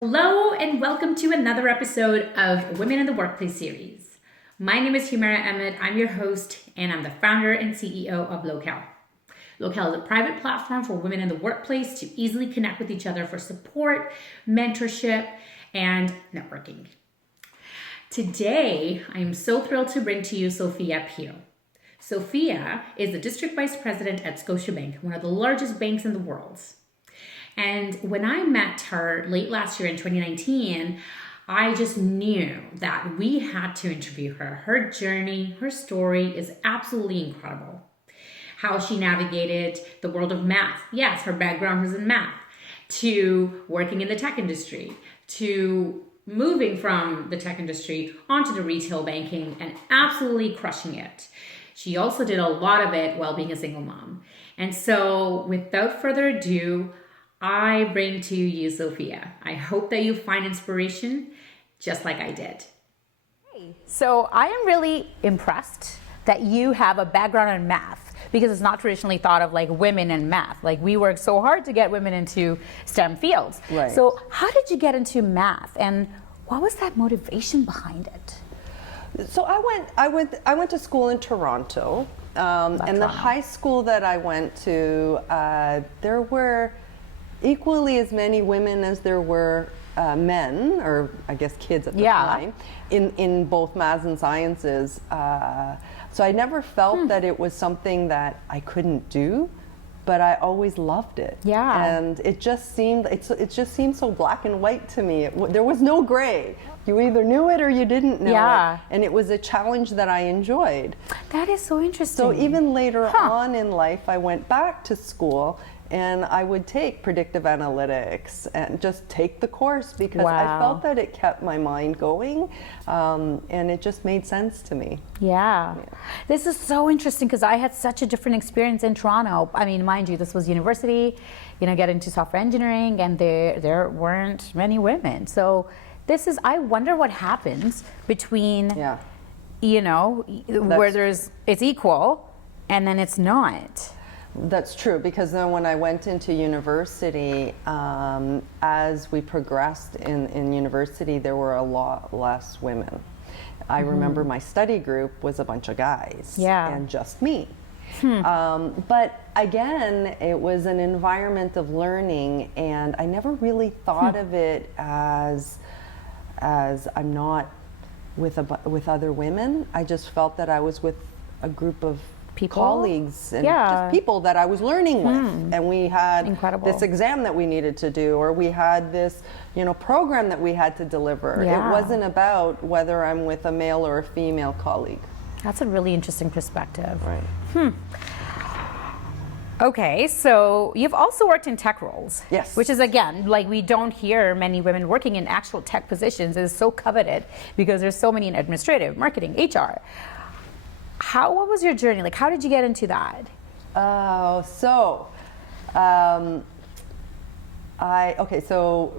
Hello and welcome to another episode of Women in the Workplace series. My name is Humaira Ahmed. I'm your host and I'm the founder and CEO of Locelle. Locelle is a private platform for women in the workplace to easily connect with each other for support, mentorship, and networking. Today, I am so thrilled to bring to you Sophia Pugh. Sophia is the District Vice President at Scotiabank, one of the largest banks in the world. And when I met her late last year in 2019, I just knew that we had to interview her. Her journey, her story is absolutely incredible. How she navigated the world of math. Yes, her background was in math. To working in the tech industry. To moving from the tech industry onto the retail banking and absolutely crushing it. She also did a lot of it while being a single mom. And so without further ado, I bring to you Sophia. I hope that you find inspiration just like I did. So I am really impressed that you have a background in math because it's not traditionally thought of like women in math. Like we work so hard to get women into STEM fields. Right. So how did you get into math and what was that motivation behind it? So I went to school in Toronto, and the high school that I went to, there were equally as many women as there were men, or I guess kids at the time, in both maths and sciences. So I never felt that it was something that I couldn't do, but I always loved it. Yeah. And it just seemed so black and white to me. There was no gray. You either knew it or you didn't know it. And it was a challenge that I enjoyed. That is so interesting. So even later on in life, I went back to school and I would take predictive analytics and just take the course because I felt that it kept my mind going, and it just made sense to me. Yeah. This is so interesting because I had such a different experience in Toronto. I mean, mind you, this was university, get into software engineering, and there weren't many women. So this is, I wonder what happens between, where it's equal and then it's not. That's true, because then when I went into university, as we progressed in university, there were a lot less women. I remember my study group was a bunch of guys and just me. But again, it was an environment of learning, and I never really thought of it as I'm not with other women. I just felt that I was with a group of colleagues and just people that I was learning with, and we had this exam that we needed to do, or we had this program that we had to deliver. It wasn't about whether I'm with a male or a female colleague. That's a really interesting perspective. Right. Okay, so you've also worked in tech roles. Yes. Which is, again, like we don't hear many women working in actual tech positions. It is so coveted because there's so many in administrative, marketing, HR. What was your journey? Like, how did you get into that? So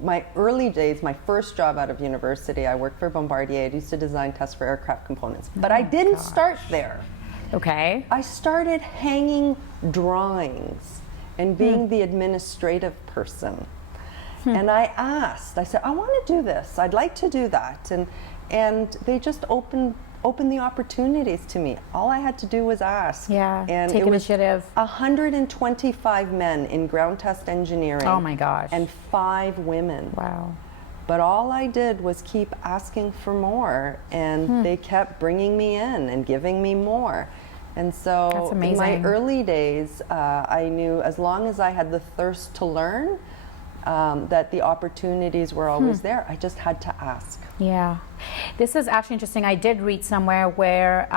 my early days, my first job out of university, I worked for Bombardier. I used to design tests for aircraft components, but I didn't start there. Okay. I started hanging drawings and being the administrative person. And I said, I want to do this. I'd like to do that. And they just opened the opportunities to me. All I had to do was ask. Yeah, and take initiative. 125 men in ground test engineering. Oh my gosh. And 5 women. Wow. But all I did was keep asking for more, and they kept bringing me in and giving me more. And so in my early days, I knew as long as I had the thirst to learn, that the opportunities were always there. I just had to ask. Yeah. This is actually interesting. I did read somewhere where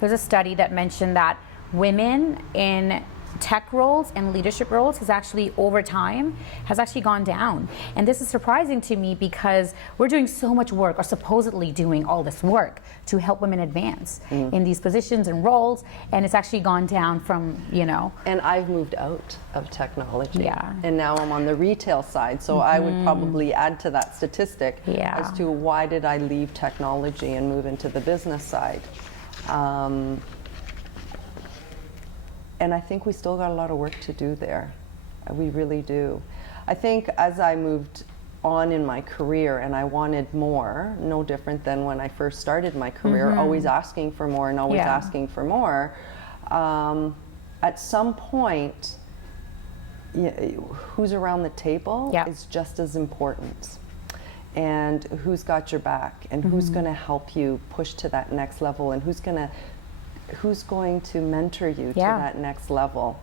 there's a study that mentioned that women in tech roles and leadership roles has actually over time has actually gone down. And this is surprising to me because we're doing so much work, or supposedly doing all this work to help women advance in these positions and roles, and it's actually gone down from, And I've moved out of technology. Yeah. And now I'm on the retail side, so I would probably add to that statistic as to why did I leave technology and move into the business side. And I think we still got a lot of work to do there. We really do. I think as I moved on in my career and I wanted more, no different than when I first started my career, always asking for more and always asking for more, at some point, who's around the table is just as important. And who's got your back, and who's going to help you push to that next level, and who's going to mentor you to that next level.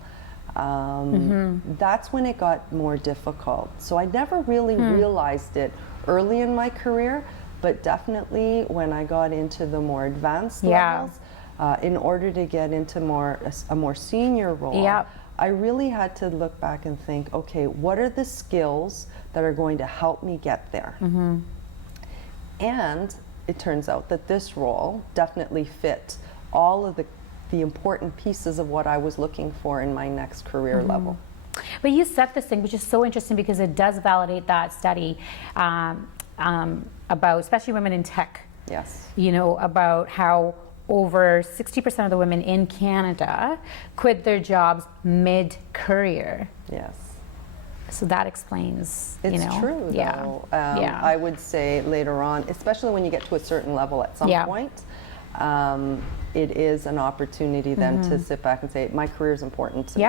That's when it got more difficult. So I never really realized it early in my career, but definitely when I got into the more advanced levels, in order to get into a more senior role, I really had to look back and think, okay, what are the skills that are going to help me get there? And it turns out that this role definitely fit all of the important pieces of what I was looking for in my next career level. But you said this thing, which is so interesting because it does validate that study about especially women in tech. Yes. You know, about how over 60% of the women in Canada quit their jobs mid-career. Yes. So that explains, it's true, though. I would say later on, especially when you get to a certain level at some point, it is an opportunity then to sit back and say, my career is important to me.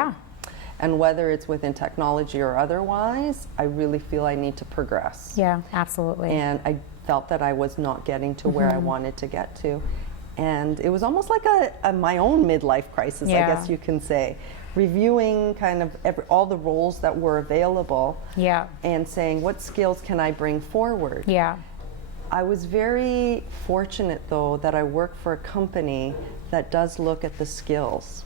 And whether it's within technology or otherwise, I really feel I need to progress. Yeah, absolutely. And I felt that I was not getting to where I wanted to get to. And it was almost like my own midlife crisis, I guess you can say. Reviewing kind of all the roles that were available and saying, what skills can I bring forward? I was very fortunate, though, that I work for a company that does look at the skills.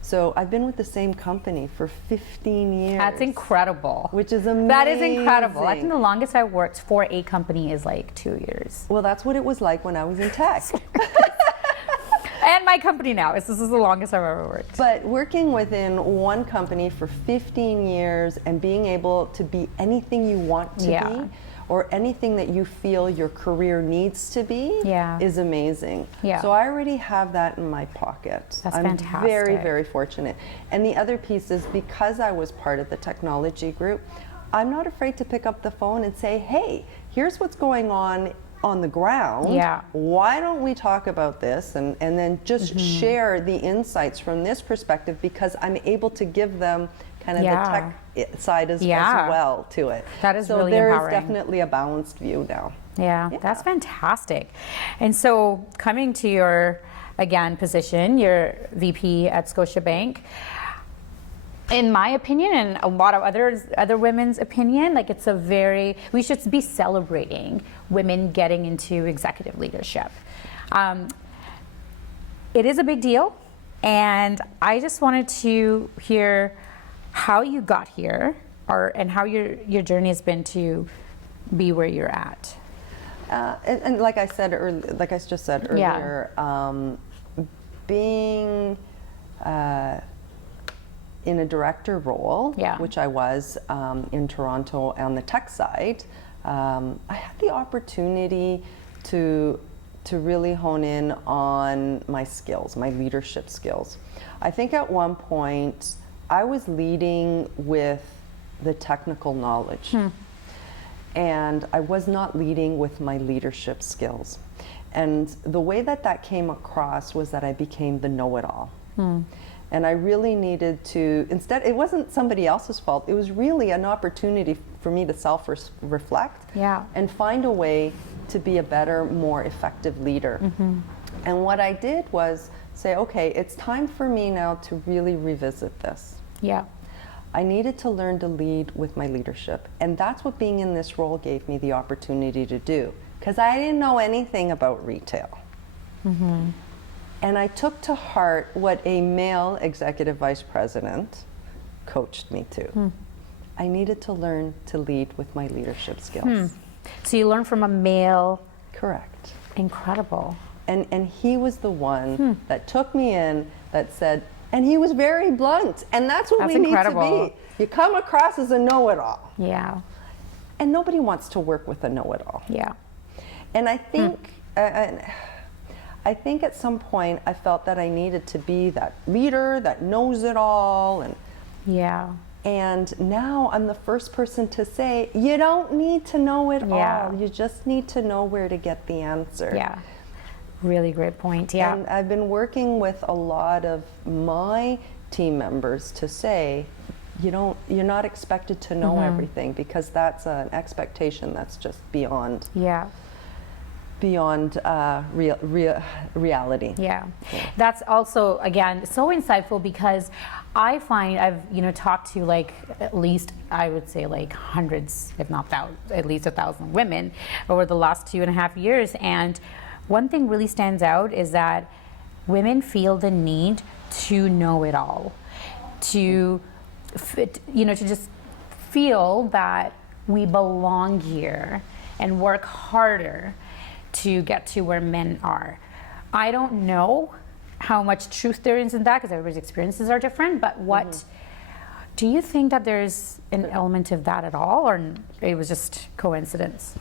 So I've been with the same company for 15 years. That's incredible. Which is amazing. That is incredible. I think the longest I worked for a company is like 2 years. Well, that's what it was like when I was in tech. And my company now. This is the longest I've ever worked. But working within one company for 15 years and being able to be anything you want to be, or anything that you feel your career needs to be, is amazing. So I already have that in my pocket. That's I'm fantastic. very, very fortunate. And the other piece is, because I was part of the technology group, I'm not afraid to pick up the phone and say, hey, here's what's going on the ground. Why don't we talk about this? And then just share the insights from this perspective, because I'm able to give them kind of the tech side as well to it. That is so really there empowering. is definitely a balanced view now. That's fantastic. And so coming to your, again, position, your VP at Scotiabank, in my opinion, and a lot of other women's opinion, like we should be celebrating women getting into executive leadership. It is a big deal, and I just wanted to hear how you got here, and how your journey has been to be where you're at. And like I said like I just said earlier, being in a director role, which I was in Toronto on the tech side, I had the opportunity to really hone in on my skills, my leadership skills. I think at one point I was leading with the technical knowledge, and I was not leading with my leadership skills. And the way that came across was that I became the know-it-all. And I really needed to, instead, it wasn't somebody else's fault, it was really an opportunity for me to self-reflect and find a way to be a better, more effective leader. And what I did was say, okay, it's time for me now to really revisit this. I needed to learn to lead with my leadership. And that's what being in this role gave me the opportunity to do, because I didn't know anything about retail. And I took to heart what a male executive vice president coached me to. I needed to learn to lead with my leadership skills. So you learned from a male. Correct. Incredible. And he was the one that took me in, that said, and he was very blunt, and that's what we need to be. You come across as a know-it-all. And nobody wants to work with a know-it-all. And I think, I think at some point I felt that I needed to be that leader that knows it all, and And now I'm the first person to say, you don't need to know it all. You just need to know where to get the answer. Yeah. Really great point. Yeah. And I've been working with a lot of my team members to say, you're not expected to know everything, because that's an expectation that's just beyond reality. Yeah. That's also, again, so insightful, because I find I've talked to like at least, I would say, like hundreds, if not thousands, at least 1,000 women over the last 2.5 years, and one thing really stands out is that women feel the need to know it all, to just feel that we belong here and work harder to get to where men are. I don't know how much truth there is in that, because everybody's experiences are different, but what do you think that there's an element of that at all, or it was just coincidence?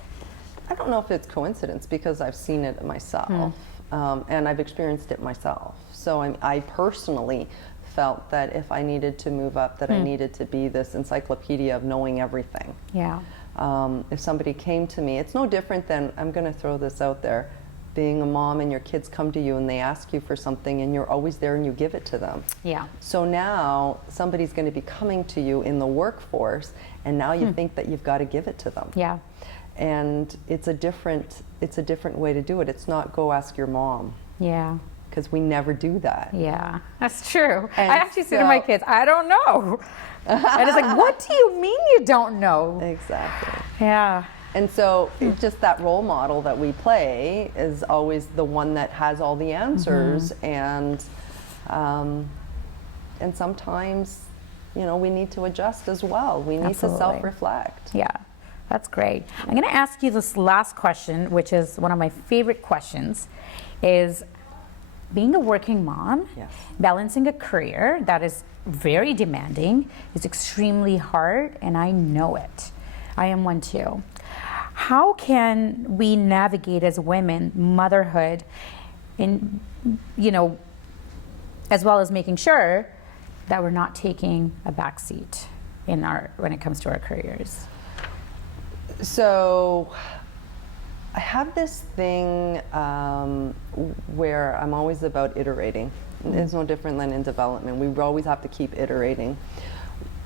I don't know if it's coincidence, because I've seen it myself, and I've experienced it myself. So I personally felt that if I needed to move up, that I needed to be this encyclopedia of knowing everything. Yeah. If somebody came to me, it's no different than, I'm going to throw this out there, being a mom and your kids come to you and they ask you for something and you're always there and you give it to them. Yeah. So now somebody's going to be coming to you in the workforce, and now you think that you've got to give it to them. Yeah. And it's a different way to do it. It's not go ask your mom. Yeah. Because we never do that. Yeah, that's true. And I actually say to my kids, I don't know. And it's like, what do you mean you don't know? Exactly. Yeah. And so it's just that role model that we play is always the one that has all the answers, and sometimes, we need to adjust as well. We need to self-reflect. Yeah, that's great. I'm going to ask you this last question, which is one of my favorite questions, is being a working mom, balancing a career that is very demanding, is extremely hard, and I know it. I am one too. How can we navigate as women motherhood in, as well as making sure that we're not taking a backseat when it comes to our careers? So I have this thing where I'm always about iterating. It's no different than in development. We always have to keep iterating.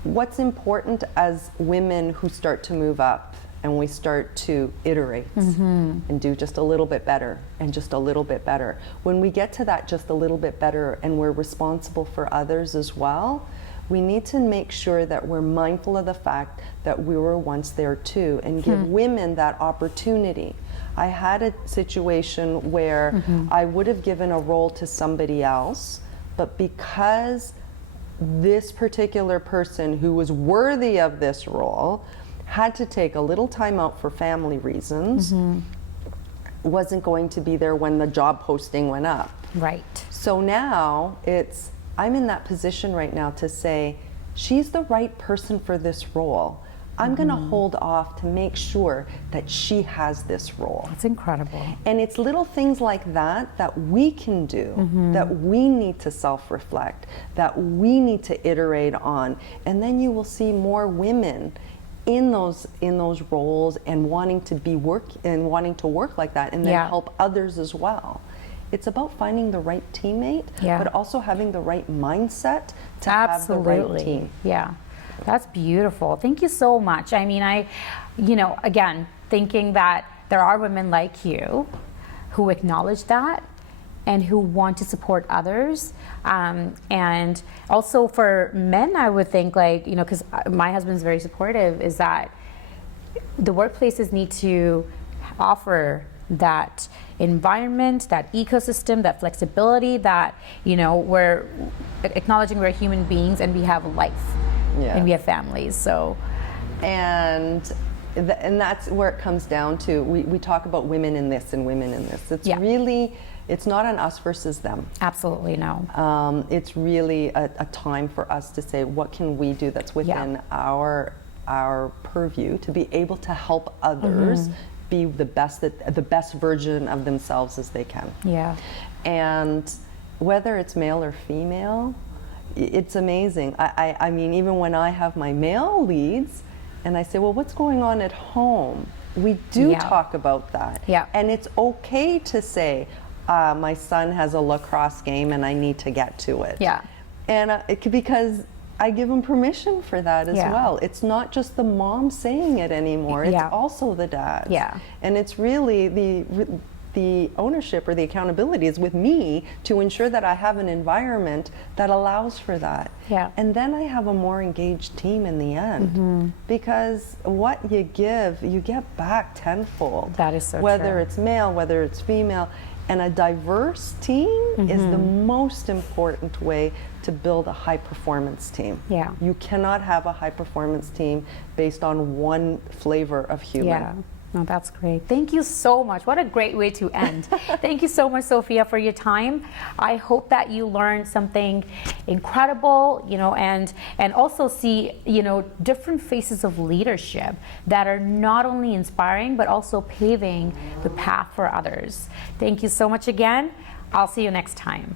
What's important as women who start to move up and we start to iterate and do just a little bit better and just a little bit better. When we get to that just a little bit better and we're responsible for others as well, we need to make sure that we're mindful of the fact that we were once there too, and give women that opportunity. I had a situation where I would have given a role to somebody else, but because this particular person who was worthy of this role had to take a little time out for family reasons, wasn't going to be there when the job posting went up. Right. So now I'm in that position right now to say, she's the right person for this role. I'm going to hold off to make sure that she has this role. That's incredible. And it's little things like that that we can do, that we need to self-reflect, that we need to iterate on. And then you will see more women in those roles and wanting to work like that, and then help others as well. It's about finding the right teammate, but also having the right mindset to have the right team. Yeah. That's beautiful. Thank you so much. I mean, again, thinking that there are women like you who acknowledge that and who want to support others. And also for men, I would think, because my husband's very supportive, is that the workplaces need to offer that environment, that ecosystem, that flexibility, that, we're acknowledging we're human beings and we have life. And we have families, so. And that's where it comes down to, we talk about women in this and women in this. It's really, it's not an us versus them. Absolutely, no. It's really a time for us to say, what can we do that's within our purview to be able to help others be the best version of themselves as they can. Yeah. And whether it's male or female, it's amazing. I mean, even when I have my male leads and I say, well, what's going on at home? We do talk about that. Yeah. And it's okay to say, my son has a lacrosse game and I need to get to it. Yeah. And because I give them permission for that as well. It's not just the mom saying it anymore. It's also the dad. Yeah. And it's really the ownership or the accountability is with me to ensure that I have an environment that allows for that. Yeah. And then I have a more engaged team in the end. Because what you give, you get back tenfold. That is so whether true. it's male, whether it's female. And a diverse team is the most important way to build a high performance team. Yeah. You cannot have a high performance team based on one flavor of human. Yeah. No, that's great. Thank you so much. What a great way to end. Thank you so much, Sophia, for your time. I hope that you learned something incredible, you know, and also see, you know, different faces of leadership that are not only inspiring, but also paving the path for others. Thank you so much again. I'll see you next time.